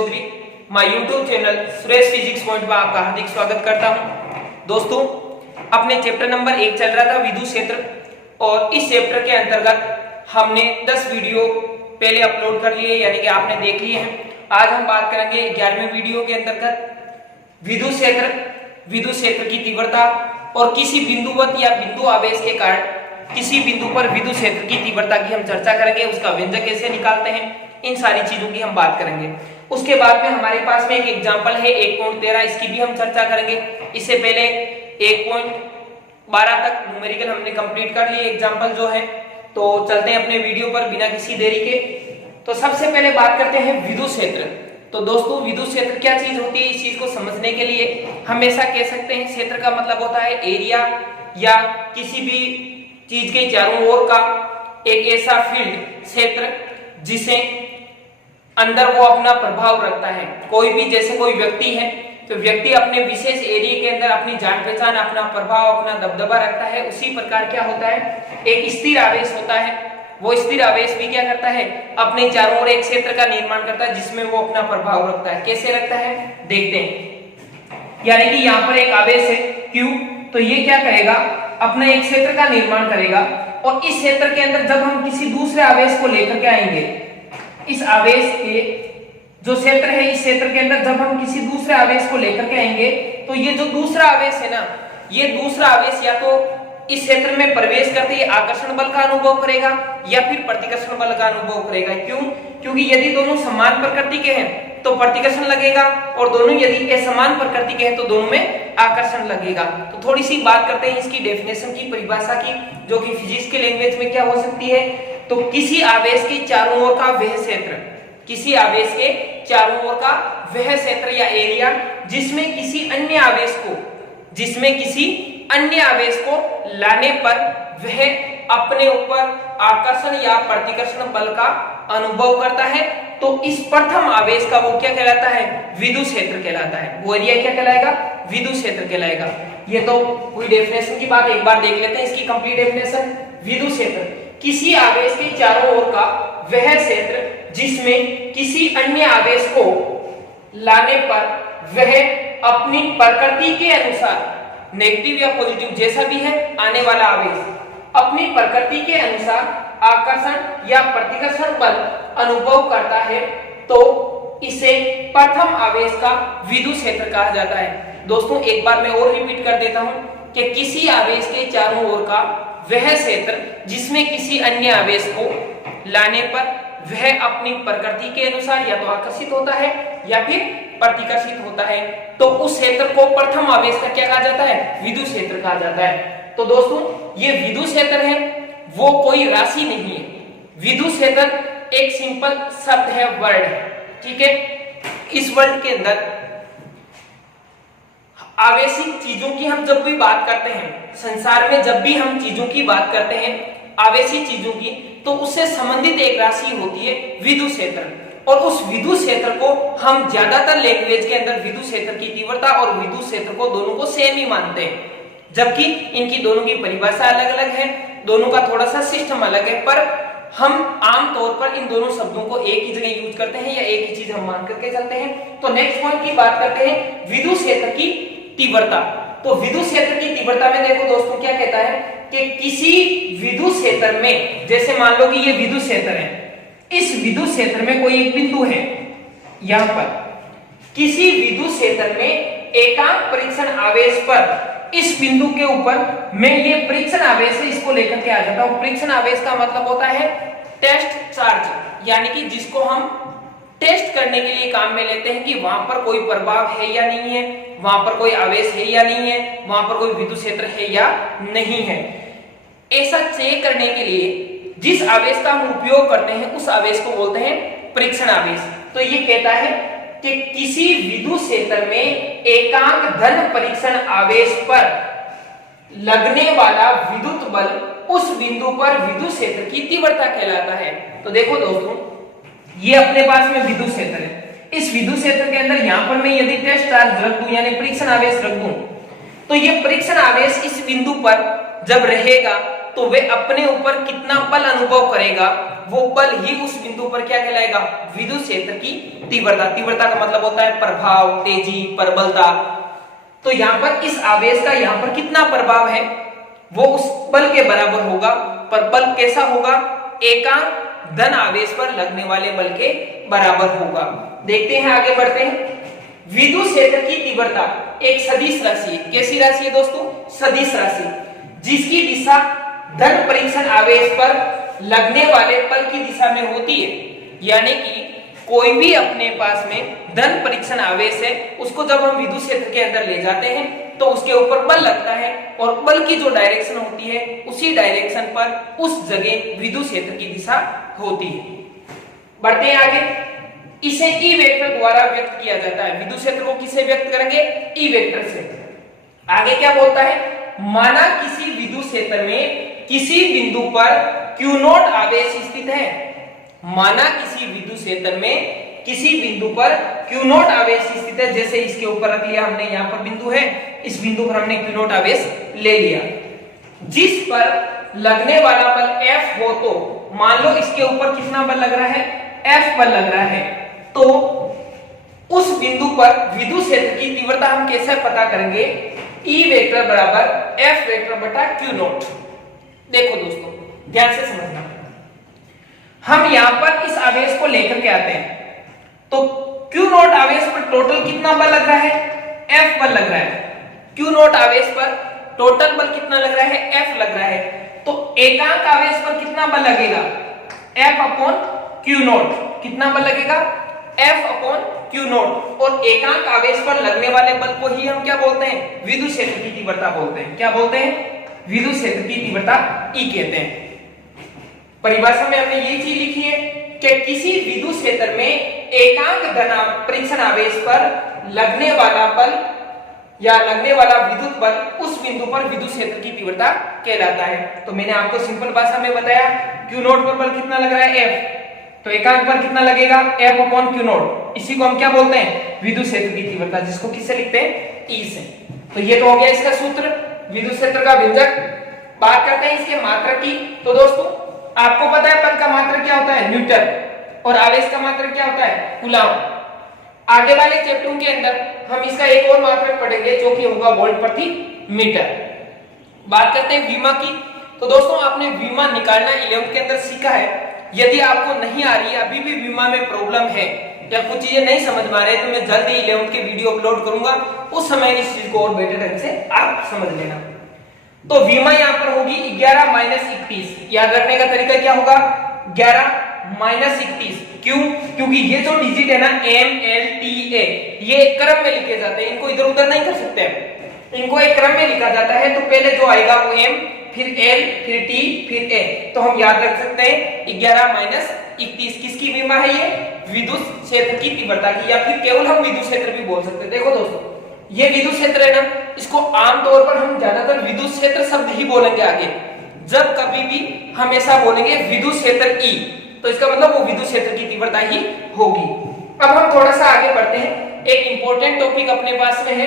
Chaudhary, my YouTube channel Suresh physics point पर आपका हार्दिक स्वागत करता हूं। दोस्तों, अपने चैप्टर नंबर 1 चल रहा था विद्युत क्षेत्र, और इस चैप्टर के अंतर्गत हमने 10 वीडियो पहले अपलोड कर लिए, यानी कि आपने देख लिए हैं। आज हम बात करेंगे 11वें वीडियो के अंतर्गत विद्युत क्षेत्र की तीव्रता और किसी बिंदुवत या बिंदु आवेश के कारण किसी बिंदु पर विद्युत क्षेत्र की तीव्रता की हम चर्चा करेंगे। उसका व्यंजक कैसे निकालते हैं, इन सारी चीजों की हम बात करेंगे। उसके बाद में हमारे पास में एक एग्जांपल है 1.13, इसकी भी हम चर्चा करेंगे। इससे पहले 1.12 तक न्यूमेरिकल हमने कंप्लीट कर लिए एग्जांपल जो है। तो चलते हैं अपने वीडियो पर बिना किसी देरी के। तो सबसे पहले बात करते हैं विद्युत क्षेत्र। तो दोस्तों, विद्युत क्षेत्र क्या चीज होती है, इस चीज को समझने के लिए हमेशा कह सकते हैं क्षेत्र का मतलब होता है एरिया या किसी भी चीज के चारों ओर का एक ऐसा फील्ड क्षेत्र जिसे अंदर वो अपना प्रभाव रखता है। कोई भी, जैसे कोई व्यक्ति है तो व्यक्ति अपने विशेष एरिया के अंदर अपनी जान पहचान, अपना प्रभाव, अपना दबदबा रखता है। उसी प्रकार क्या होता है, एक स्थिर आवेश होता है। वो स्थिर आवेश भी क्या करता है, अपने चारों ओर एक क्षेत्र का निर्माण करता है जिसमें वो अपना प्रभाव रखता है। कैसे रखता है देखते हैं। यानी कि यहाँ पर एक आवेश है Q, तो ये क्या करेगा, अपना एक क्षेत्र का निर्माण करेगा। और इस क्षेत्र के अंदर जब हम किसी दूसरे आवेश को लेकर के आएंगे, इस आवेश के जो क्षेत्र है, इस क्षेत्र के अंदर जब हम किसी दूसरे आवेश को लेकर के आएंगे, तो ये जो दूसरा आवेश है ना, ये दूसरा आवेश या तो इस क्षेत्र में प्रवेश करते ही आकर्षण बल का अनुभव करेगा या फिर प्रतिकर्षण बल का अनुभव करेगा। क्यों? क्योंकि यदि दोनों समान प्रकृति के हैं तो प्रतिकर्षण लगेगा, और दोनों यदि असमान प्रकृति के हैं तो दोनों में आकर्षण लगेगा। तो थोड़ी सी बात करते हैं इसकी डेफिनेशन की, परिभाषा की, जो कि फिजिक्स के लैंग्वेज में क्या हो सकती है। तो किसी आवेश के चारों ओर का वह क्षेत्र, किसी आवेश के चारों ओर का वह क्षेत्र या एरिया जिसमें किसी अन्य आवेश को लाने पर वह अपने ऊपर आकर्षण या प्रतिकर्षण बल का अनुभव करता है। तो इस प्रथम आवेश का वो क्या कहलाता है, विद्युत क्षेत्र कहलाता है। वो एरिया क्या कहलाएगा, विद्युत क्षेत्र कहलाएगा। ये तो पूरी डेफिनेशन की बात एक बार देख लेते हैं, इसकी कंप्लीट डेफिनेशन। विद्युत क्षेत्र किसी आवेश के चारों ओर का वह क्षेत्र जिसमें किसी अन्य आवेश को लाने पर वह अपनी प्रकृति के अनुसार, नेगेटिव या पॉजिटिव जैसा भी है आने वाला आवेश, अपनी प्रकृति के अनुसार आकर्षण या प्रतिकर्षण बल अनुभव करता है, तो इसे प्रथम आवेश का विद्युत क्षेत्र कहा जाता है। दोस्तों, एक बार मैं और रिपीट कर देता हूं कि किसी आवेश के चारों ओर का वह क्षेत्र जिसमें किसी अन्य आवेश को लाने पर वह अपनी प्रकृति के अनुसार या तो आकर्षित होता है या फिर प्रतिकर्षित होता है, तो उस क्षेत्र को प्रथम आवेश का क्या कहा जाता है, विद्युत क्षेत्र कहा जाता है। तो दोस्तों, ये विद्युत क्षेत्र है, वो कोई राशि नहीं है। विद्युत क्षेत्र एक सिंपल शब्द है, वर्ड है, ठीक है। इस वर्ड के अंदर आवेशिक चीजों की हम जब भी बात करते हैं, संसार में जब भी हम चीजों की बात करते हैं, आवेशिक चीजों की, तो उससे संबंधित एक राशि होती है विद्युत क्षेत्र। और उस विद्युत क्षेत्र को हम ज्यादातर लैंग्वेज के अंदर विद्युत क्षेत्र की तीव्रता और विद्युत क्षेत्र को दोनों को सेम ही मानते हैं, जबकि इनकी दोनों की परिभाषा अलग अलग है, दोनों का थोड़ा सा सिस्टम अलग है। पर हम आम तौर पर इन दोनों शब्दों को एक ही जगह यूज करते हैं या एक ही चीज हम मान करके चलते हैं। तो नेक्स्ट पॉइंट की बात करते हैं, विद्युत क्षेत्र की तीव्रता। तो विद्युत क्षेत्र की तीव्रता में देखो दोस्तों, क्या कहता है कि किसी विद्युत क्षेत्र में, जैसे मान लो कि ये विद्युत क्षेत्र है, इस विद्युत क्षेत्र में कोई एक बिंदु है, यहां पर किसी विद्युत क्षेत्र में एकांक परीक्षण आवेश पर इस बिंदु के ऊपर मैं ये परीक्षण आवेश है, इसको लेकर के आ जाता हूं। परीक्षण आवेश का मतलब होता है टेस्ट चार्ज, यानी कि जिसको हम टेस्ट करने के लिए काम में लेते हैं कि वहां पर कोई प्रभाव है या नहीं है, वहां पर कोई आवेश है या नहीं है, वहां पर कोई विद्युत क्षेत्र है या नहीं है। ऐसा चेक करने के लिए जिस आवेश का हम उपयोग करते हैं उस आवेश को बोलते हैं परीक्षण आवेश। तो ये कहता है कि किसी विद्युत क्षेत्र में एकांक धन परीक्षण आवेश पर लगने वाला विद्युत बल उस बिंदु पर विद्युत क्षेत्र की तीव्रता कहलाता है। तो देखो दोस्तों, ये अपने पास में विद्युत क्षेत्र है। इस विद्युत क्षेत्र के अंदर यहां पर मैं यदि टेस्ट चार्ज रख दूं, यानी परीक्षण आवेश रख दूं, तो ये परीक्षण आवेश इस बिंदु पर जब रहेगा तो वे अपने ऊपर कितना बल अनुभव करेगा, वो बल ही उस बिंदु पर क्या कहलाएगा, विद्युत क्षेत्र की तीव्रता। तीव्रता का मतलब होता है प्रभाव, तेजी, प्रबलता। तो यहाँ पर इस आवेश का यहाँ पर कितना प्रभाव है, वो उस बल के बराबर होगा। पर बल कैसा होगा, एकांक धन आवेश पर लगने वाले बल के बराबर होगा। देखते हैं, आगे बढ़ते हैं। विद्युत क्षेत्र की तीव्रता एक सदिश राशि है। कैसी राशि है दोस्तों, सदिश राशि, जिसकी दिशा धन परीक्षण आवेश पर लगने वाले बल की दिशा में होती है। यानी कि कोई भी अपने पास में धन परीक्षण आवेश है, उसको जब हम विद्युत क्षेत्र के अंदर ले जाते हैं तो उसके ऊपर बल लगता है, और बल की जो डायरेक्शन होती है उसी डायरेक्शन पर उस जगह विद्युत क्षेत्र की दिशा होती है। बढ़ते हैं आगे। इसे ई वेक्टर द्वारा व्यक्त किया जाता है। विद्युत क्षेत्र को किससे व्यक्त करेंगे, ई वेक्टर से। आगे क्या बोलता है, माना किसी विद्युत क्षेत्र में किसी बिंदु पर Q नॉट आवेश स्थित है। माना किसी विद्युत क्षेत्र में किसी बिंदु पर Q नॉट आवेश स्थित है। जैसे इसके ऊपर रख लिया हमने, यहाँ पर बिंदु है, इस बिंदु पर हमने Q नॉट आवेश ले लिया। जिस पर लगने वाला बल F हो, तो मान लो इसके ऊपर कितना बल लग रहा है, F बल लग रहा है। तो उस बिंदु पर विद्युत क्षेत्र की तीव्रता हम कैसे पता करेंगे, E वेक्टर बराबर F वेक्टर बटा Q नॉट। देखो दोस्तों, ध्यान से समझना, हम यहां पर इस आवेश को लेकर के आते हैं, तो Q नॉट आवेश पर टोटल कितना बल लग रहा है, F बल लग रहा है। Q नॉट आवेश पर टोटल बल कितना लग रहा है, F लग रहा है। तो एकांक आवेश पर कितना बल लगेगा, F अपॉन Q नॉट। कितना बल लगेगा, F अपॉन Q नॉट। और एकांक आवेश पर लगने वाले बल को ही हम क्या बोलते हैं, विद्युत क्षेत्र की तीव्रता बोलते हैं। क्या बोलते हैं, विद्युत क्षेत्र की तीव्रता E कहते हैं। परिभाषा में हमने ये चीज लिखी है कि किसी विद्युत क्षेत्र में एकांक धन परीक्षण आवेश पर लगने वाला बल या लगने वाला विद्युत बल उस बिंदु पर विद्युत क्षेत्र की तीव्रता कहलाता है। तो मैंने आपको सिंपल भाषा में बताया, Q नॉट पर बल कितना लग रहा है, F, तो एकांक पर कितना लगेगा, F अपॉन Q नॉट। इसी को हम क्या बोलते हैं, विद्युत क्षेत्र की तीव्रता, जिसको किससे लिखते हैं, E से। तो ये तो हो गया इसका सूत्र, विद्युत क्षेत्र का व्यंजक। बात करते हैं इसके मात्रक की। तो दोस्तों आपको पता है बल का मात्रक क्या होता है, न्यूटन, और आवेश का मात्रक क्या होता है, कूलम। आगे वाले चैप्टरों के अंदर हम इसका एक और मात्रक पढ़ेंगे, जो कि होगा वोल्ट प्रति मीटर। बात करते हैं विमा की। तो दोस्तों आपने विमा निकालना 11th के अंदर सीखा है। यदि आपको नहीं आ रही है, अभी भी विमा में प्रॉब्लम है या कुछ चीजें नहीं समझ में आ रही है, तो मैं जल्दी 11th के वीडियो अपलोड करूंगा, उस समय इस चीज को और बेटर ढंग से आप समझ लेना। तो विमा यहाँ पर होगी 11 माइनस 31। याद रखने का तरीका क्या होगा, 11 माइनस 31। क्यों, क्योंकि ये जो डिजिट है ना, M L T A, ये एक क्रम में लिखे जाते हैं, इनको इधर उधर नहीं कर सकते हैं, इनको एक क्रम में लिखा जाता है। तो पहले जो आएगा वो M, फिर L, फिर T, फिर A। तो हम याद रख सकते हैं 11 माइनस 31 किसकी विमा है, ये विद्युत क्षेत्र की तीव्रता की, या फिर केवल हम विद्युत क्षेत्र भी बोल सकते हैं। देखो दोस्तों, ये विद्युत क्षेत्र है ना, इसको आमतौर पर हम ज्यादातर विद्युत क्षेत्र शब्द ही बोलेंगे आगे। जब कभी भी हम ऐसा बोलेंगे विद्युत क्षेत्र E, तो इसका मतलब वो विद्युत क्षेत्र की तीव्रता ही होगी। अब हम थोड़ा सा आगे बढ़ते हैं। एक इंपॉर्टेंट टॉपिक अपने पास में है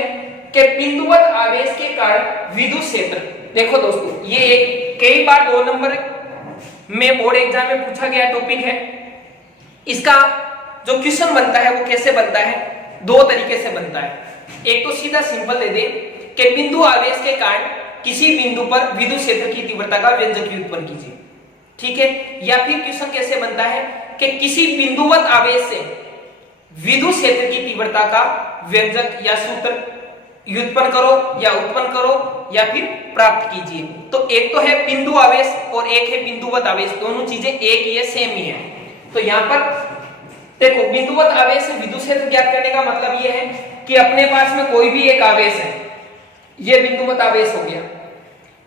कि बिंदुवत आवेश के कारण विद्युत क्षेत्र। देखो दोस्तों, ये एक कई बार 2 नंबर में बोर्ड एग्जाम में पूछा गया टॉपिक है। इसका जो क्वेश्चन बनता है वो कैसे बनता है, 2 तरीके से बनता है। एक तो सीधा सिंपल दे दे कि बिंदु आवेश के कारण किसी बिंदु पर विद्युत क्षेत्र की तीव्रता का व्यंजक उत्पन्न कीजिए, ठीक है। या फिर क्वेश्चन कैसे बनता है कि किसी बिंदुवत आवेश से विद्युत क्षेत्र की तीव्रता का व्यंजक या सूत्र व्युत्पन्न करो या उत्पन्न करो या फिर प्राप्त कीजिए। तो एक तो है बिंदु आवेश और एक है बिंदुवत आवेश, दोनों चीजें एक ही है, सेम ही है। तो यहाँ पर देखो, बिंदुवत आवेश से विद्युत क्षेत्र ज्ञात करने का मतलब ये है कि अपने पास में कोई भी एक आवेश है, ये बिंदुवत आवेश हो गया।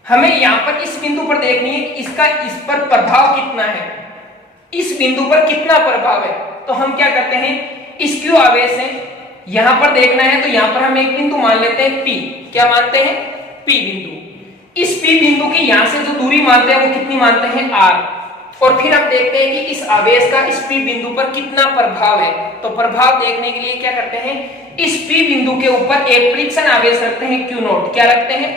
हमें यहाँ पर इस बिंदु पर देखनी है कि इसका इस पर प्रभाव कितना है, इस बिंदु पर कितना प्रभाव है। तो हम क्या करते हैं, इस Q आवेश है, यहां पर देखना है, तो यहां पर हम एक बिंदु मान लेते हैं P। क्या मानते हैं, P बिंदु। इस P बिंदु की यहां से जो दूरी मानते हैं वो कितनी मानते हैं, R। और फिर हम देखते हैं कि इस आवेश का इस P बिंदु पर कितना प्रभाव है। तो प्रभाव देखने के लिए क्या करते हैं, इस P बिंदु के ऊपर एक परीक्षण आवेश रखते हैं Q नॉट। क्या रखते हैं,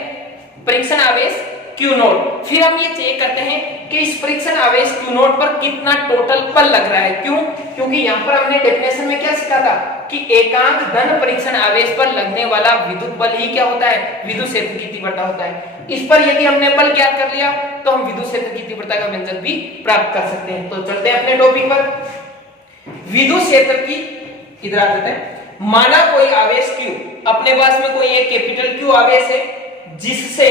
परीक्षण आवेश Q नोट। फिर हम ये चेक करते हैं कि इस परीक्षण आवेश Q नोट पर कितना टोटल बल लग रहा है। क्यों? क्योंकि यहाँ पर हमने डेफिनेशन में क्या सीखा था कि एकांक धन परीक्षण आवेश पर लगने वाला विद्युत बल ही क्या होता है, विद्युत क्षेत्र की तीव्रता होता है। इस पर यदि हमने बल ज्ञात कर लिया तो हम विद्युत क्षेत्र की तीव्रता का व्यंजक भी प्राप्त कर सकते हैं। तो चलते हैं अपने टॉपिक पर। विद्युत क्षेत्र की, इधर आ जाते हैं। माना कोई आवेश Q, अपने पास में कोई एक कैपिटल Q आवेश है जिससे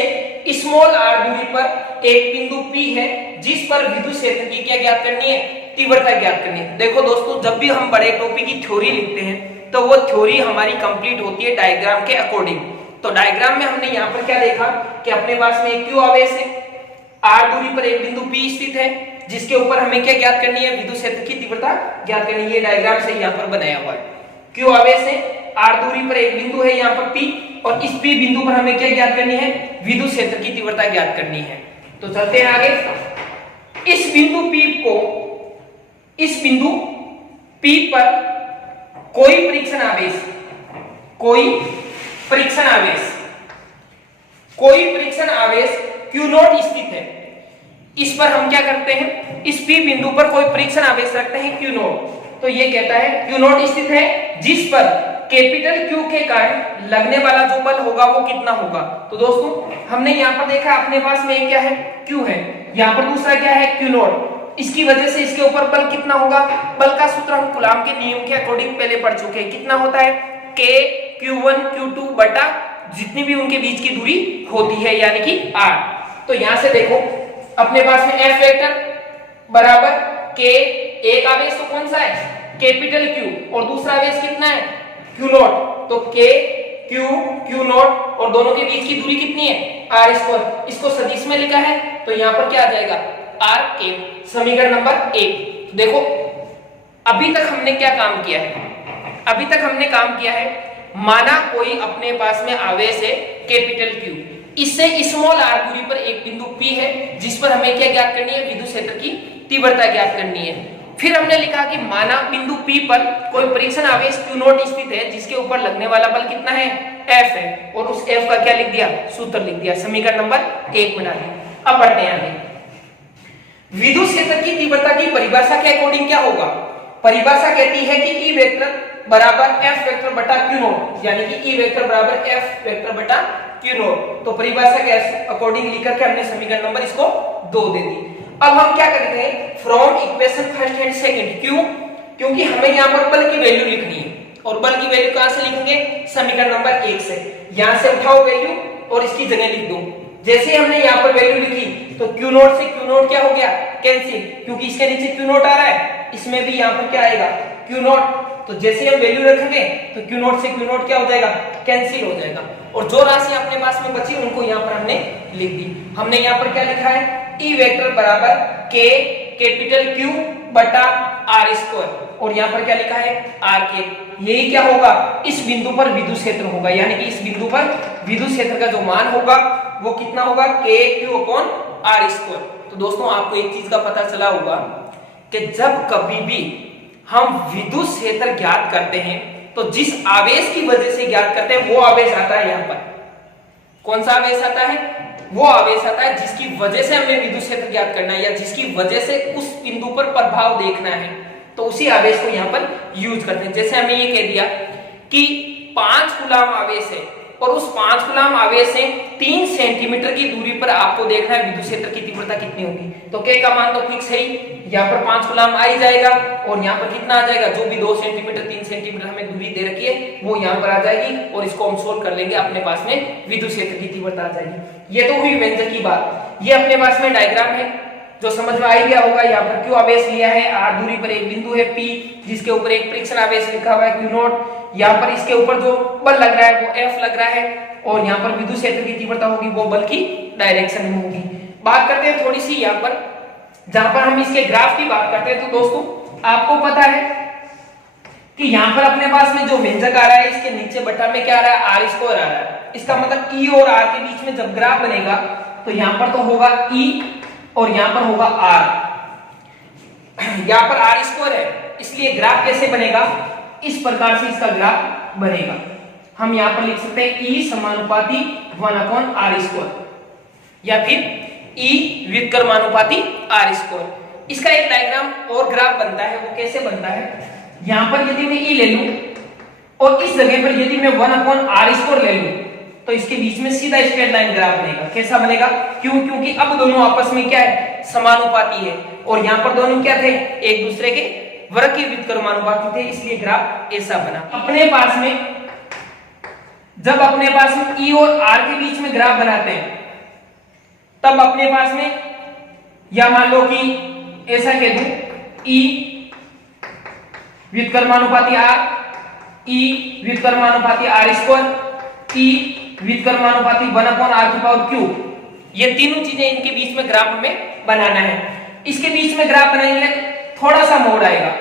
स्मॉल r दूरी पर एक बिंदु P है जिस पर विद्युत क्षेत्र की क्या ज्ञात करनी है, तीव्रता ज्ञात करनी है। देखो दोस्तों, जब भी हम बड़े टॉपिक की थ्योरी लिखते हैं तो वो थ्योरी हमारी कंप्लीट होती है डायग्राम के अकॉर्डिंग। तो डायग्राम में हमने यहाँ पर क्या देखा कि अपने पास में एक Q आवेश है, r दूरी पर एक बिंदु P स्थित है जिसके ऊपर हमें क्या ज्ञात करनी है, विद्युत क्षेत्र की तीव्रता ज्ञात करनी है। ये डायग्राम से यहाँ पर बनाया हुआ है। Q आवेश है, r दूरी पर एक बिंदु है यहाँ पर P, और इस P बिंदु पर हमें क्या ज्ञात करनी है, विद्युत क्षेत्र की तीव्रता ज्ञात करनी है। तो चलते हैं आगे। इस बिंदु P को, इस बिंदु P पर कोई परीक्षण आवेश, कोई परीक्षण आवेश, कोई परीक्षण आवेश Q नोट स्थित है। इस पर हम क्या करते हैं, इस P बिंदु पर कोई परीक्षण आवेश रखते हैं Q नोट। तो ये कहता है Q नोट स्थित है जिस पर कैपिटल Q के कारण लगने वाला जो बल होगा वो कितना होगा। तो दोस्तों हमने यहाँ पर देखा अपने पास में क्या है, Q है, यहाँ पर दूसरा क्या है, Q नोट। इसकी वजह से इसके ऊपर बल कितना होगा, बल का सूत्र हम कूलॉम के नियम के अकॉर्डिंग पहले पढ़ चुके हैं। कितना होता है, K Q1 Q2 बटा जितनी भी उनके बीच की दूरी होती है यानी कि R। तो यहाँ से देखो अपने पास में F वेक्टर बराबर K, एक आवेश तो कौन सा है, कैपिटल Q, और दूसरा आवेश कितना है, Q नोट। तो K Q Q नोट और दोनों के बीच की दूरी कितनी है, R स्क्वायर। इसको सदिश में लिखा है तो यहाँ पर क्या आ जाएगा, R के। समीकरण नंबर 1। देखो अभी तक हमने क्या काम किया है, अभी तक हमने काम किया है, माना कोई अपने पास में आवेश है कैपिटल Q, इससे स्मॉल r दूरी पर एक बिंदु P है जिस पर हमें क्या ज्ञात करनी है, विद्युत क्षेत्र की तीव्रता ज्ञात करनी है। फिर हमने लिखा कि माना बिंदु P पर कोई परीक्षण आवेश Q नोट स्थित है जिसके ऊपर लगने वाला बल कितना है, F है, और उस F का क्या लिख दिया, सूत्र लिख दिया। समीकरण नंबर 1 बना दिया। अब बढ़ते हैं आगे। विद्युत क्षेत्र की तीव्रता की परिभाषा के अकॉर्डिंग क्या होगा, परिभाषा कहती है कि E वेक्टर बराबर F वेक्टर बटा Q नोट, यानी कि E वेक्टर बराबर F वेक्टर बटा Q नोट। तो परिभाषा के अकॉर्डिंग लिख करके हमने समीकरण नंबर इसको 2 दे दी। अब हम क्या करते हैं, from equation first and second. क्यों? क्योंकि हमें यहाँ पर बल की वैल्यू लिखनी है, और बल की वैल्यू कहां से लिखेंगे, समीकरण नंबर 1 से। यहां से उठाओ वैल्यू और इसकी जगह लिख दो। जैसे हमने यहाँ पर वैल्यू लिखी तो Q नोट से Q नोट क्या हो गया, कैंसिल, क्योंकि इसके नीचे Q नोट आ रहा है, इसमें भी यहाँ पर क्या आएगा, Q नोट। तो जैसे हम वैल्यू रखेंगे तो Q नोट से Q नोट क्या हो जाएगा, कैंसिल हो जाएगा, और जो राशि अपने पास में बची उनको यहाँ पर हमने लिख दी। हमने यहाँ पर क्या लिखा है, E वेक्टर बराबर K कैपिटल Q बटा R स्क्वायर, और यहाँ पर क्या लिखा है, R के। यही क्या होगा, इस बिंदु पर विद्युत क्षेत्र होगा, यानी कि इस बिंदु पर विद्युत क्षेत्र का जो मान होगा वो कितना होगा, K Q upon R square. तो दोस्तों आपको एक चीज का पता चला होगा कि जब कभी भी हम विद्युत क्षेत्र ज्ञात करते हैं तो जिस आवेश की वजह से ज्ञात करते हैं वो आवेश आता है यहाँ पर। कौन सा आवेश आता है, वो आवेश आता है जिसकी वजह से हमें विद्युत क्षेत्र ज्ञात करना है या जिसकी वजह से उस बिंदु पर प्रभाव देखना है, तो उसी आवेश को यहाँ पर यूज करते हैं। जैसे हमें ये कह दिया कि 5 कूलॉम आवेश है और उस 5 कूलॉम आवेश से 3 सेंटीमीटर की दूरी पर आपको देखना है विद्युत क्षेत्र की तीव्रता कितनी होगी। तो K का मान तो फिक्स है ही, यहाँ पर 5 कूलॉम आ ही जाएगा, और यहाँ पर कितना आ जाएगा, जो भी 2 सेंटीमीटर 3 सेंटीमीटर हमें दूरी दे रखी है वो यहाँ पर आ जाएगी, और इसको हम सोल्व कर लेंगे, अपने पास में विद्युत क्षेत्र की तीव्रता आ जाएगी। ये तो हुई व्यंजक की बात। ये अपने पास में डायग्राम है जो समझ में आ गया होगा। यहाँ पर Q आवेश लिया है, R दूरी पर एक बिंदु है P जिसके ऊपर एक परीक्षण आवेश लिखा हुआ है Q नोट। यहाँ पर इसके ऊपर जो बल लग रहा है वो F लग रहा है, और यहाँ पर विद्युत क्षेत्र की तीव्रता होगी वो बल की डायरेक्शन में होगी। बात करते हैं थोड़ी सी यहाँ पर, जहां पर हम इसके ग्राफ की बात करते हैं। तो दोस्तों आपको पता है कि यहाँ पर अपने पास में जो व्यंजक आ रहा है इसके नीचे बटा में क्या आ रहा है, R स्क्वायर आ रहा है। इसका मतलब E और R के बीच में जब ग्राफ बनेगा तो यहाँ पर तो होगा E और यहाँ पर होगा R। यहाँ पर R स्क्वायर है, इसलिए ग्राफ कैसे बनेगा, इस प्रकार से इसका ग्राफ बनेगा। हम यहाँ पर लिख सकते हैं E समानुपाती 1/R स्क्वायर। या फिर E व्युत्क्रमानुपाती R स्क्वायर। इसका एक डायग्राम और ग्राफ बनता है, वो कैसे बनता है, यहां पर यदि मैं E ले लूं और इस जगह पर यदि मैं 1/r स्क्वायर ले लूं तो इसके बीच में सीधा स्ट्रेट लाइन ग्राफ बनेगा। कैसा बनेगा? क्यों? क्योंकि अब दोनों आपस में क्या है, समानुपाती है, और यहाँ पर दोनों क्या थे, एक दूसरे के वर्ग के व्युत्क्रमानुपाती थे, इसलिए ग्राफ ऐसा बना। अपने पास में जब अपने पास में E और R के बीच में ग्राफ बनाते हैं तब अपने पास में, या मान लो कि ऐसा कह दूं, E व्युत्क्रमानुपाती R, E व्युत्क्रमानुपाती R square, E व्युत्क्रमानुपाती 1/r की पावर क्यूब, ये तीनों चीजें इनके बीच में ग्राफ हमें बनाना है। इसके बीच में ग्राफ बनाएंगे थोड़ा सा मोड़ आएगा,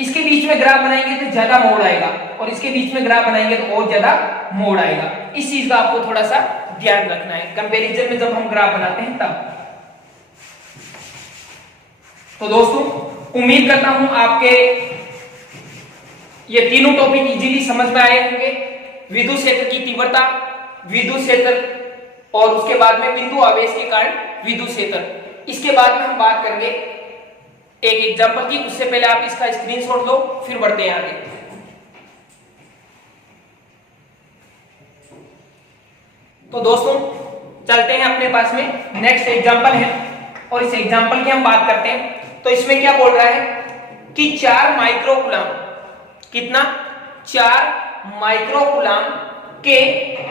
इसके बीच में ग्राफ बनाएंगे तो ज्यादा मोड़ आएगा, और इसके बीच में ग्राफ बनाएंगे तो और ज्यादा मोड़ आएगा। इस चीज का आपको थोड़ा सा ध्यान रखना है कंपैरिजन में जब हम ग्राफ बनाते हैं तब। तो दोस्तों उम्मीद करता हूं आपके ये तीनों टॉपिक इजीली समझ में आए होंगे। विद्युत क्षेत्र की तीव्रता, विद्युत क्षेत्र, और उसके बाद में बिंदु आवेश के कारण विद्युत क्षेत्र। इसके बाद में हम बात करेंगे एक एग्जांपल की, उससे पहले आप इसका स्क्रीनशॉट लो, फिर बढ़ते हैं आगे। तो दोस्तों चलते हैं, अपने पास में नेक्स्ट एग्जांपल है और इस एग्जांपल की हम बात करते हैं। तो इसमें क्या बोल रहा है कि 4 माइक्रोकूलम, कितना, 4 माइक्रोकूलम के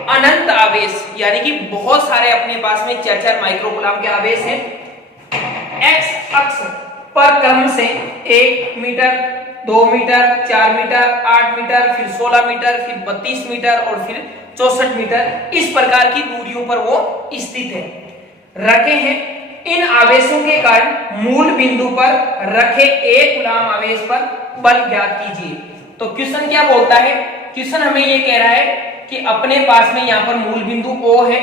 अनंत आवेश, यानी कि बहुत सारे अपने पास में 4-4 माइक्रोकूलम के आवेश हैं, एक्स अक्ष पर क्रम से 1 मीटर, 2 मीटर, 4 मीटर, 8 मीटर, फिर 16 मीटर, फिर 32 मीटर और फिर 64 मीटर, इस प्रकार की दूरियों पर वो स्थित है, रखे हैं। इन आवेशों के कारण मूल बिंदु पर रखे एक कूलम आवेश पर बल ज्ञात कीजिए। तो क्वेश्चन क्या बोलता है, क्वेश्चन हमें ये कह रहा है कि अपने पास में यहाँ पर मूल बिंदु O है,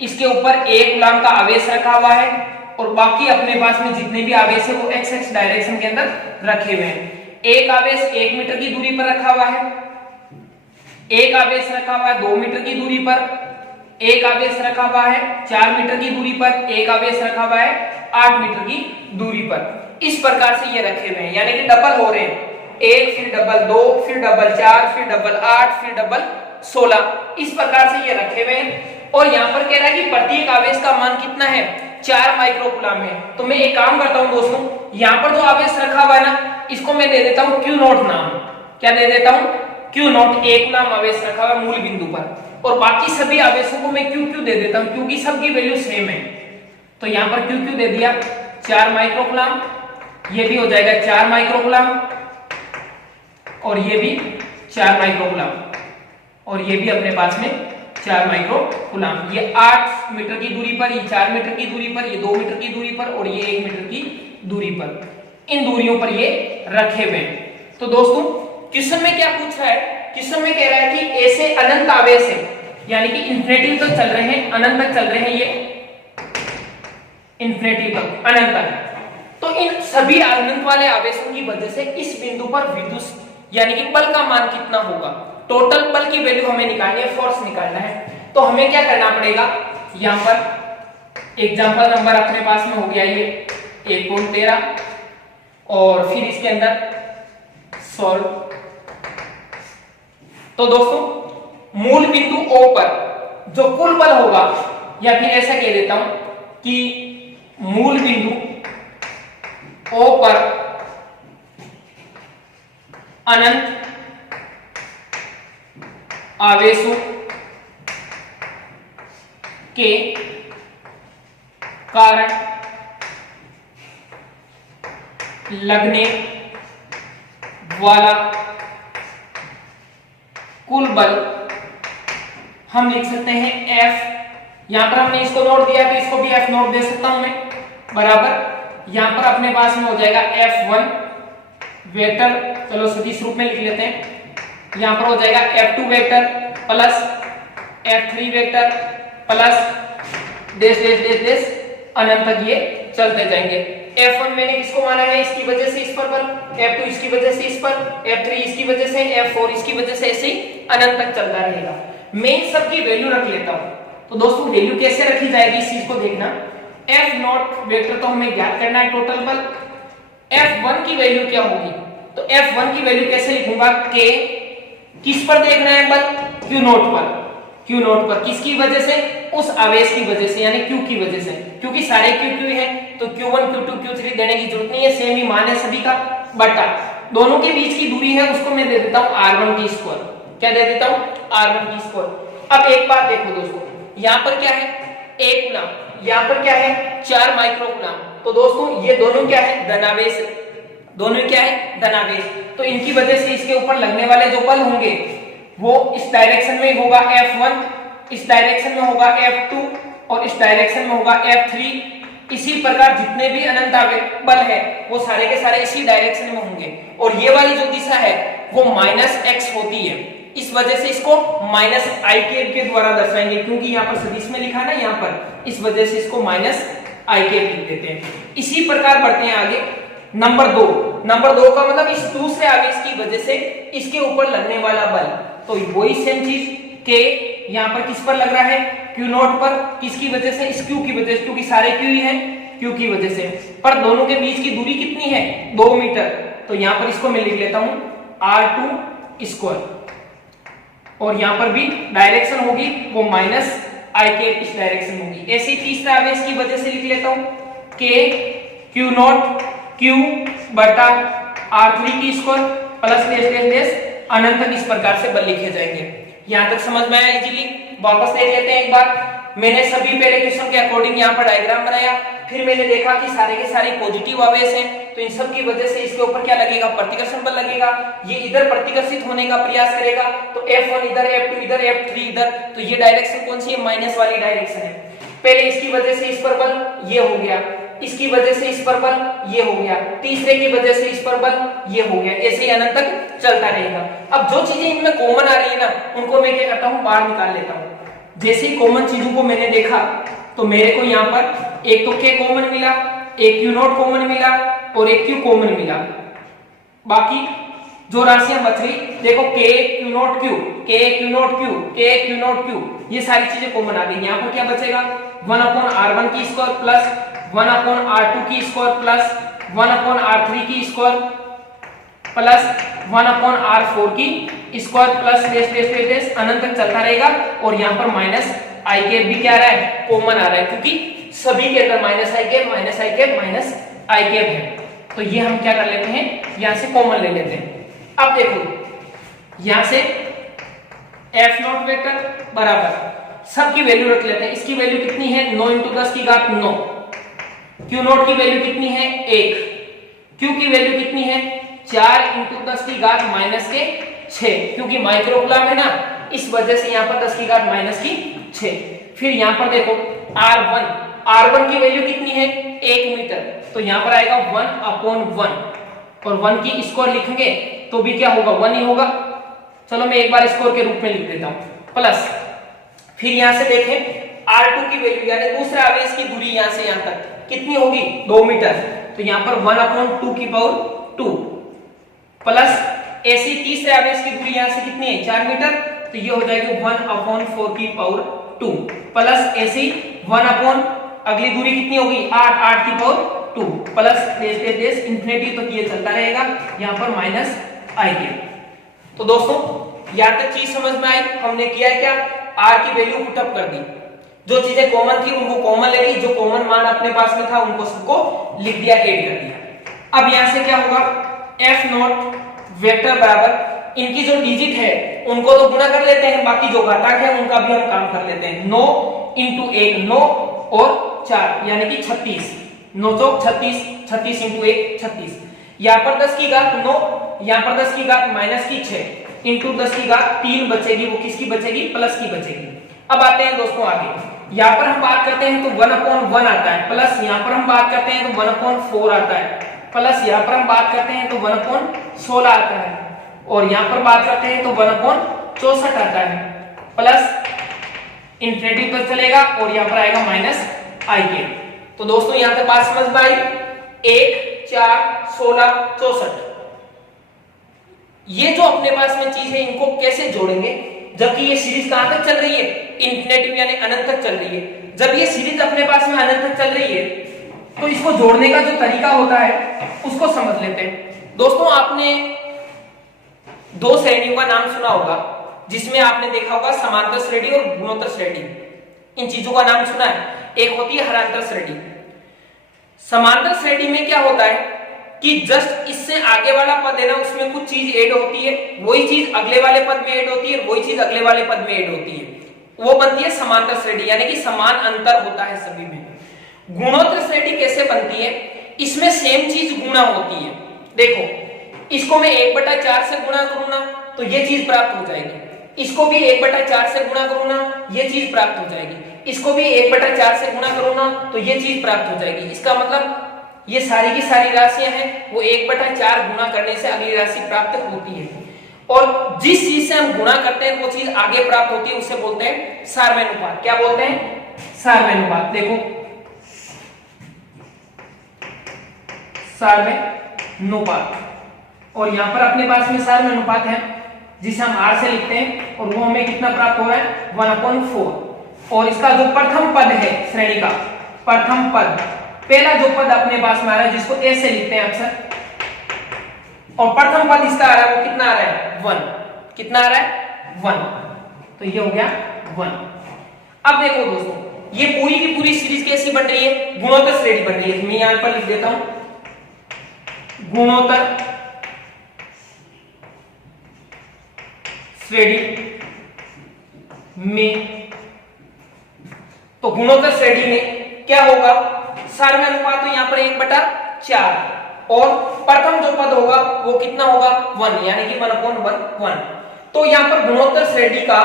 इसके ऊपर एक कूलम का आवेश रखा हुआ है, और बाकी अपने पास में जितने भी आवेश है वो एक्स एक्स डायरेक्शन के अंदर रखे हुए हैं। एक आवेश 1 मीटर की दूरी पर रखा हुआ है, एक आवेश रखा हुआ है 2 मीटर की दूरी पर, एक आवेश रखा हुआ है 4 मीटर की दूरी पर, एक आवेश रखा हुआ है 8 मीटर की दूरी पर। इस प्रकार से ये रखे हुए हैं, यानी कि डबल हो रहे हैं, 1 फिर डबल 2 फिर डबल 4 फिर डबल 8 फिर डबल 16, इस प्रकार से ये रखे हुए हैं। और यहाँ पर कह रहा है कि प्रत्येक आवेश का मान कितना है, 4 माइक्रोकूलम है। तो मैं एक काम करता हूं दोस्तों, यहाँ पर जो आवेश रखा हुआ है ना, इसको मैं दे देता हूं Q नॉट नाम। क्या दे देता हूं? Q नॉट, एक कूलम आवेश रखा हुआ मूल बिंदु पर, और बाकी सभी आवेशों को मैं QQ दे देता हूं, क्योंकि सबकी वैल्यू सेम है। तो यहाँ पर QQ दे दिया 4 माइक्रोकूलम, ये भी हो जाएगा 4 माइक्रोकूलम, और ये भी 4 माइक्रोकूलम, और ये भी अपने पास में 4 माइक्रोकूलम। ये 8 मीटर की दूरी पर, ये 4 मीटर की दूरी पर, ये 2 मीटर की दूरी पर, और ये 1 मीटर की दूरी पर, इन दूरियों पर ये रखे हुए हैं। तो दोस्तों क्वेश्चन में क्या पूछ रहा है, क्वेश्चन में कह रहा है कि ऐसे अनंत आवेश है, यानी कि इन्फिनिटी तक चल रहे हैं, अनंत तक चल रहे हैं, ये इन्फिनिटी तक, अनंत तक। तो इन सभी अनंत वाले आवेशों की वजह से इस बिंदु पर विद्युत यानी कि बल का मान कितना होगा, टोटल बल की वैल्यू हमें निकालनी है, फोर्स निकालना है। तो हमें क्या करना पड़ेगा, यहां पर एग्जांपल नंबर अपने पास में हो गया ये 1.13, और फिर इसके अंदर सॉल्व। तो दोस्तों मूल बिंदु O पर जो कुल बल होगा, या फिर ऐसा कह देता हूं कि मूल बिंदु O पर अनंत आवेशों के कारण लगने वाला कुल बल हम लिख सकते हैं F। यहां पर हमने इसको नोट दिया तो इसको भी F नोट दे सकता हूं मैं, बराबर। यहां पर अपने पास में हो जाएगा F1 वेक्टर, चलो सदिश रूप में लिख लेते हैं। यहां पर हो जाएगा F2 vector plus F3 vector plus dash dash dash dash अनंत तक ये चलते जाएंगे। F1 मैंने किसको माना है, इसकी वजह से इस पर बल, F2 इसकी वजह से इस पर, F3 इसकी वजह से, F4 इसकी वजह से, ऐसे ही अनंत तक चलता रहेगा। मैं सबकी वैल्यू रख लेता हूं। तो दोस्तों वैल्यू कैसे रखी जाएगी इस चीज को देखना। एफ नॉट वेक्टर तो हमें ज्ञात करना है टोटल बल। F1 की वैल्यू क्या होगी, तो F1 की वैल्यू कैसे लिखूंगा, K किस पर देखना है बल, Q नॉट पर। Q नॉट पर किसकी वजह से, उस आवेश की वजह से यानी Q की वजह से, क्योंकि सारे Q है तो Q1 Q2 Q3 देने की जरूरत नहीं है, सेम ही मान है सभी का, बटा दोनों के बीच की दूरी है उसको मैं दे देता हूं R1 की स्क्वायर। क्या दे देता हूं, R1 की स्क्वायर। अब एक बात देखो दोस्तों, यहां पर क्या है 1 कूलम, यहां पर क्या है 4 माइक्रो कूलम, तो दोस्तों ये दोनों क्या है धनावेश, दोनों क्या है धनावेश, तो इनकी वजह से इसके ऊपर लगने वाले जो बल होंगे वो इस डायरेक्शन में होगा F1, इस डायरेक्शन में होगा F2 और इस डायरेक्शन में होगा F3। इसी प्रकार जितने भी अनंत बल है वो सारे के सारे इसी डायरेक्शन में होंगे, और ये वाली जो दिशा है वो -x होती है, इस वजह से इसको -i के द्वारा दर्शाएंगे, क्योंकि यहाँ पर सदिश में लिखा है ना यहाँ पर, इस वजह से इसको -i लिख देते हैं। इसी प्रकार बढ़ते हैं आगे, नंबर 2, नंबर 2 का मतलब इस दूसरे आवेश की वजह से इसके ऊपर लगने वाला बल, तो वही सेम चीज K यहाँ पर किस पर लग रहा है, Q नॉट पर, किसकी वजह से, इस Q की वजह से, क्योंकि सारे Q ही हैं, Q की वजह से, पर दोनों के बीच की दूरी कितनी है 2 मीटर, तो यहाँ पर इसको मैं लिख लेता हूं R2 स्क्वायर, और यहाँ पर भी डायरेक्शन होगी वो -i इस डायरेक्शन होगी। ऐसे ही तीसरा आवेश की वजह से लिख लेता हूं K Q नॉट Q बटा R3 की स्क्वायर प्लस डेस अनंत तक इस प्रकार से बल लिखे जाएंगे। यहां तक समझ में आया इजीली। वापस देख लेते हैं एक बार, मैंने सभी पहले क्वेश्चन के अकॉर्डिंग यहाँ पर डायग्राम बनाया, फिर मैंने देखा कि सारे के सारे पॉजिटिव आवेश हैं, तो इन सब की वजह से इसके ऊपर क्या लगेगा, प्रतिकर्षण बल लगेगा, ये इधर प्रतिकर्षित होने का प्रयास करेगा, तो F1 इधर, F2 इधर, F3 इधर, तो ये डायरेक्शन कौन सी है, माइनस वाली डायरेक्शन है। पहले इसकी वजह से इस पर बल ये हो गया, इसकी वजह से इस पर बल ये हो गया, तीसरे की वजह से इस पर बल ये हो गया, ऐसे ही अनंत तक चलता रहेगा। अब जो चीजें इनमें कॉमन आ रही है ना, उनको मैं क्या करता हूं, बाहर निकाल लेता हूं। जैसे ही कॉमन चीजों को मैंने देखा तो मेरे को यहाँ पर एक तो K कॉमन मिला, एक Q नॉट कॉमन मिला और एक Q कॉमन मिला, बाकी जो राशियां बच गई देखो K Q not Q, K Q not Q, K Q not Q, ये सारी चीजें कॉमन आ गई। यहाँ पर क्या बचेगा 1/R1 की स्क्वायर प्लस 1/R2 की स्क्वायर प्लस 1/R3 की स्क्वायर प्लस 1/R4 की स्क्वायर प्लस डेस अनंत तक चलता रहेगा, और यहाँ पर -i भी क्या आ रहा है, कॉमन आ रहा है, क्योंकि सभी के अंदर -i है, तो ये हम क्या कर लेते हैं, यहाँ से कॉमन ले लेते हैं। अब देखो यहाँ से F नॉट वेक्टर बराबर सबकी वैल्यू रख लेते हैं, इसकी वैल्यू कितनी है 9 × 10 की घात 9, Q नॉट की वैल्यू कितनी है 1, Q की वैल्यू कितनी है 4 × 10 की घात -6, क्योंकि माइक्रो कूलम है ना, इस वजह से यहाँ पर 10 की घात -6। फिर यहाँ पर देखो R1 की वैल्यू कितनी है 1 मीटर, तो यहाँ पर आएगा 1/1, और 1 की स्क्वायर लिखेंगे तो भी क्या होगा 1 ही होगा। चलो मैं एक बार स्क्वायर के रूप में लिख देता हूँ, प्लस फिर यहाँ से देखें R2 की वैल्यू यानी दूसरे आवेश की दूरी यहाँ से यहाँ तक कितनी होगी 2 मीटर, तो यहाँ पर 1/2 प्लस ऐसी तीसरे आवेश की दूरी यहाँ से कितनी है 4 मीटर, तो ये हो जाएगी 1/4 प्लस ऐसी 1 अगली दूरी कितनी होगी 8 प्लस डेस इंफिनिटी, तो ये चलता रहेगा यहाँ पर -i। तो दोस्तों यहाँ तक चीज समझ में आई, हमने किया क्या, R की वैल्यू पुटअप कर दी, जो चीजें कॉमन थी उनको कॉमन ले ली, जो कॉमन मान अपने पास में था उनको सबको लिख दिया, ऐड कर दिया। अब यहाँ से क्या होगा F नॉट वेक्टर बराबर इनकी जो डिजिट है उनको तो गुणा कर लेते हैं, बाकी जो घातांक है उनका भी हम काम कर लेते हैं। 9 × 1 9 और 4 यानी कि 36, 9 चौक 36, 36 × 1 36, यहाँ पर 10 की घात 9, यहाँ पर 10 की घात -6 इंटू 10 की घात 3 बचेगी, वो किसकी बचेगी प्लस की बचेगी। अब आते हैं दोस्तों आगे, यहाँ पर हम बात करते हैं तो 1/1 आता है, प्लस यहाँ पर हम बात करते हैं तो 1/4 आता है, प्लस यहाँ पर हम बात करते हैं तो 1/16 आता है, और यहाँ पर बात करते हैं तो 1/64 आता है, प्लस इंफिनिटी पर चलेगा और यहाँ पर आएगा -i। तो दोस्तों यहाँ तक बात समझ में आई, 1 4 16 64, ये जो अपने पास में चीज है इनको कैसे जोड़ेंगे जबकि ये सीरीज कहां तक चल रही है, इंफिनिटी यानी अनंत तक चल रही है। जब ये सीरीज अपने पास में अनंत तक चल रही है तो इसको जोड़ने का जो तरीका होता है उसको समझ लेते हैं। दोस्तों आपने दो श्रेणियों का नाम सुना होगा, जिसमें आपने देखा होगा समांतर श्रेणी और गुणोत्तर श्रेणी। इन चीजों का नाम सुना है। एक होती है हरांतर श्रेणी। समांतर श्रेणी में क्या होता है कि जस्ट इससे आगे वाला पद है ना, उसमें कुछ चीज ऐड होती है, वही चीज अगले वाले पद में ऐड होती है, वही चीज अगले वाले पद में ऐड होती है, वो बनती है समांतर श्रेणी, यानी कि समान अंतर होता है सभी में। गुणोत्तर श्रेणी कैसे बनती है, इसमें सेम चीज गुणा होती है। देखो इसको मैं 1/4 से गुणा करूं ना तो ये चीज प्राप्त हो जाएगी, इसको भी 1/4 से गुणा करूं ना ये चीज प्राप्त हो जाएगी, इसको भी 1/4 से गुणा करूं ना तो ये चीज प्राप्त हो जाएगी। इसका मतलब ये सारी की सारी राशियां हैं वो 1/4 गुणा करने से अगली राशि प्राप्त होती है। और जिस चीज से हम गुणा करते हैं वो चीज आगे प्राप्त होती है, उसे बोलते हैं सारमेनुपात। क्या बोलते हैं, सारमेनुपात। देखो सारमेनुपात, और यहां पर अपने पास में सारमेनुपात है जिसे हम r से लिखते हैं, और वो हमें कितना प्राप्त हो रहा है 1/4। और इसका जो प्रथम पद है श्रेणी का, प्रथम पद, पहला जो पद अपने पास में आ रहा है जिसको a से लिखते हैं अक्सर, और प्रथम पद इसका आ रहा है वो कितना आ रहा है 1। कितना आ रहा है 1, तो ये हो गया 1। अब देखो दोस्तों ये पूरी की पूरी सीरीज कैसी बन रही है, गुणोत्तर श्रेणी बन रही है। मैं यहां पर लिख देता हूं गुणोत्तर श्रेणी में। तो गुणोत्तर श्रेणी में क्या होगा, सारमेनुपात तो यहां पर 1/4, और प्रथम जो पद होगा वो कितना होगा 1, यानी कि 1/1। तो यहां पर गुणोत्तर श्रेणी का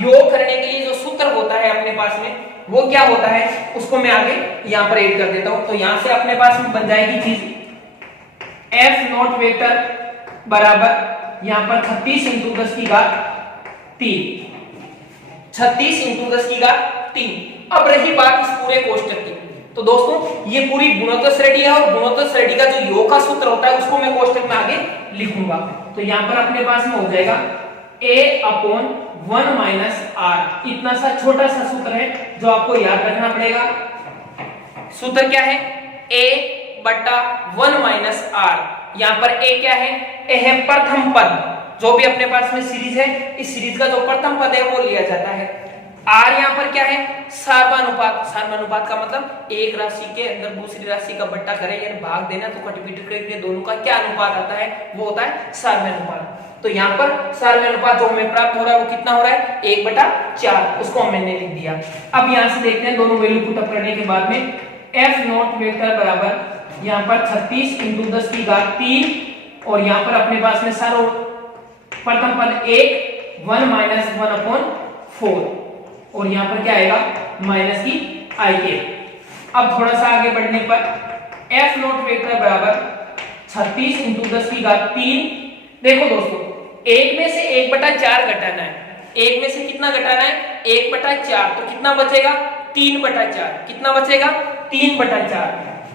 योग करने के लिए जो सूत्र होता है अपने पास में वो क्या होता है, उसको मैं आगे यहां पर ऐड कर देता हूं। तो यहां से अपने पास में बन जाएगी चीज F0 वेक्टर बराबर यहां पर 36 × 10⁻3, 36 × 10⁻3। अब रही बात इस पूरे कोष्टक की, तो दोस्तों ये पूरी गुणोत्तर श्रेणी है, और गुणोत्तर श्रेणी का जो योग का सूत्र होता है उसको मैं कोष्टक में आगे लिखूंगा। तो यहां पर अपने पास में हो जाएगा a/1 - r। इतना सा छोटा सा सूत्र है जो आपको याद रखना पड़ेगा। सूत्र क्या है, a/1 - r। यहां पर a क्या है, a है प्रथम पद, जो भी अपने पास में सीरीज है इस सीरीज का जो प्रथम पद है वो लिया जाता है। r यहां पर क्या है, सारवानुपात। सारवानुपात का मतलब एक राशि के अंदर दूसरी राशि का बट्टा करें यानी भाग देना, तो कट-पिट करके दोनों का क्या अनुपात आता है वो होता है सारवानुपात। तो यहाँ पर सारवानुपात जो हमें प्राप्त हो रहा है वो कितना हो रहा है 1/4, उसको मैंने लिख दिया। अब यहाँ से देखते हैं दोनों वैल्यू पुट अप करने के बाद में F0 वेक्टर बराबर यहाँ पर 36 × 10⁻3, और यहाँ पर अपने पास में सारो प्रथम पद 1 1 और यहाँ पर क्या आएगा माइनस की i। अब थोड़ा सा आगे बढ़ने पर F0 वेक्टर बराबर 36 × 10⁻3। देखो दोस्तों एक में से 1/4 घटाना है, एक में से कितना घटाना है 1/4, तो कितना बचेगा 3/4। कितना बचेगा 3/4।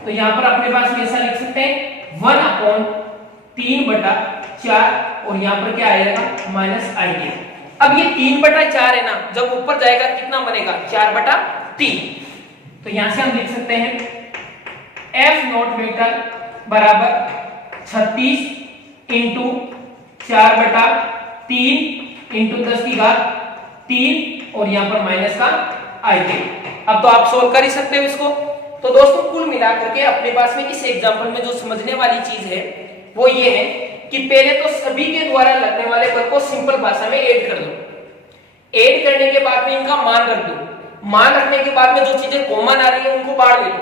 तो यहाँ पर अपने पास में ऐसा लिख सकते हैं 1/3/4, और यहाँ पर क्या आएगा माइनस i। अब ये 3/4 है ना, जब ऊपर जाएगा कितना बनेगा 4/3। तो यहां से हम लिख सकते हैं F0 वेक्टर बराबर 36 × 4/3 × 10⁻3, और यहां पर माइनस का i। अब तो आप सोल्व कर ही सकते हो इसको। तो दोस्तों कुल मिलाकर के अपने पास में इस एग्जांपल में जो समझने वाली चीज है वो ये है कि पहले तो सभी के द्वारा लगने वाले पद को सिंपल भाषा में ऐड कर दो। ऐड करने के बाद में इनका मान रख दो। मान रखने के बाद में जो चीजें कॉमन आ रही है उनको बाहर ले लो।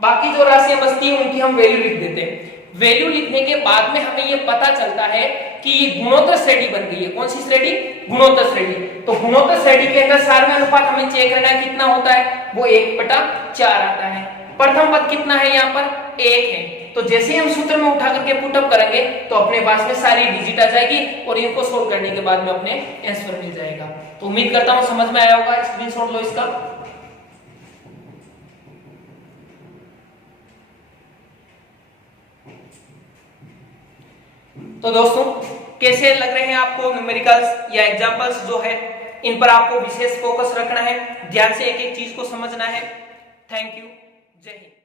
बाकी जो राशियां बचती हैं उनकी हम वैल्यू लिख देते हैं। वैल्यू लिखने के बाद में हमें ये पता चलता है कि ये गुणोत्तर श्रेणी बन गई है। कौन सी श्रेणी, गुणोत्तर श्रेणी। तो गुणोत्तर श्रेणी के अंदर सारमेनुपात हमें चेक करना है कितना होता है, वो 1/4 आता है। प्रथम पद कितना है, यहाँ पर 1 है। तो जैसे हम सूत्र में उठा करके पुटअप करेंगे तो अपने पास में सारी डिजिट आ जाएगी, और इनको सोल्व करने के बाद में अपने आंसर मिल जाएगा। तो उम्मीद करता हूं समझ में आया होगा। स्क्रीनशॉट लो इसका। तो दोस्तों कैसे लग रहे हैं आपको न्यूमेरिकल्स या एग्जांपल्स जो है, इन पर आपको विशेष फोकस रखना है, ध्यान से एक एक चीज को समझना है। थैंक यू, जय हिंद।